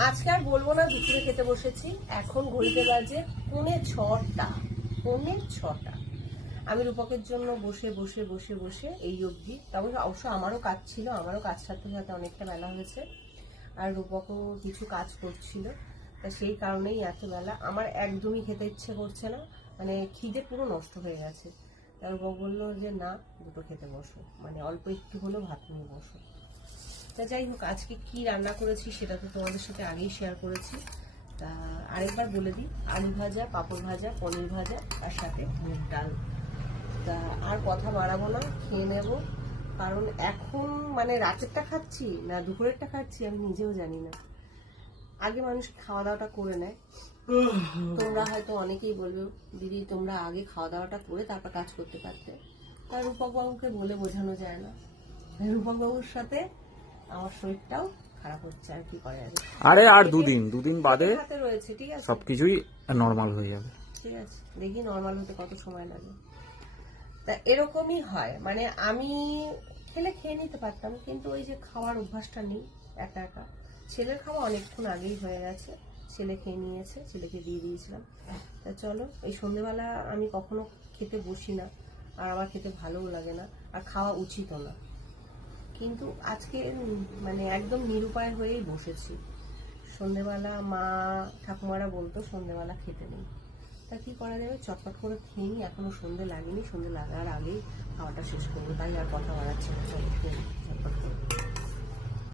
আজকে আর বলবো না, দুপুরে খেতে বসেছি। এখন ঘড়িতে বাজে 6:45। 6:45 আমি রূপকের জন্য বসে বসে বসে বসে এই অবধি। তারপর অবশ্য আমারও কাজ ছিল, আমারও কাজ সারতে সাথে অনেকটা বেলা হয়েছে। আর রূপকও কিছু কাজ করছিল, তা সেই কারণেই এত বেলা। আমার একদমই খেতে ইচ্ছে করছে না, মানে খিদে পুরো নষ্ট হয়ে গেছে। তা রূপক বললো যে না, দুটো খেতে বসো, মানে অল্প একটু হলেও ভাত নিয়ে বসো। তা যাই হোক, আজকে কি রান্না করেছি সেটা তো তোমাদের সাথে আগেই শেয়ার করেছি। তা আরেকবার বলে দিই, আলু ভাজা, পাঁপড় ভাজা, পনির ভাজা, তার সাথে মুগ ডাল। তা আর কথা বাড়াবো না, খেয়ে নেব। কারণ এখন মানে রাতেরটা খাচ্ছি না দুপুরেরটা খাচ্ছি আমি নিজেও জানি না। আগে মানুষ খাওয়া দাওয়াটা করে নেয়। তোমরা হয়তো অনেকেই বলবে দিদি তোমরা আগে খাওয়া দাওয়াটা করে তারপর কাজ করতে পারতে। তা রূপক বাবুকে বলে বোঝানো যায় না। রূপক বাবুর সাথে আমার শরীরটাও খারাপ হচ্ছে, আর কি করে যাবে। আরে আর দুদিন বাদে হাতে রয়েছে, ঠিক আছে, সবকিছুই নর্মাল হয়ে যাবে। ঠিক আছে, দেখি নর্মাল হতে কত সময় লাগে। তা এরকমই হয়, মানে আমি খেলে খেয়ে নিতে পারতাম, কিন্তু ওই যে খাওয়ার অভ্যাসটা নেই একা একা। ছেলের খাওয়া অনেকক্ষণ আগেই হয়ে গেছে, ছেলে খেয়ে নিয়েছে, ছেলেকে দিয়ে দিয়েছিলাম। তা চলো, এই সন্ধেবেলা আমি কখনো খেতে বসি না, আর আমার খেতে ভালোও লাগে না, আর খাওয়া উচিতও না। কিন্তু আজকে মানে একদম নিরুপায় হয়েই বসেছি। সন্ধেবেলা মা ঠাকুমারা বলতো সন্ধেবেলা খেতে নেই, তা কি করা যাবে, চটপট করে খেয়ে নিই। এখনো সন্ধে লাগেনি, সন্ধে লাগার আগেই খাওয়াটা শেষ করবো, তাই আর কথা বাড়াচ্ছি না। চলো খেয়ে নিই চটপট করে।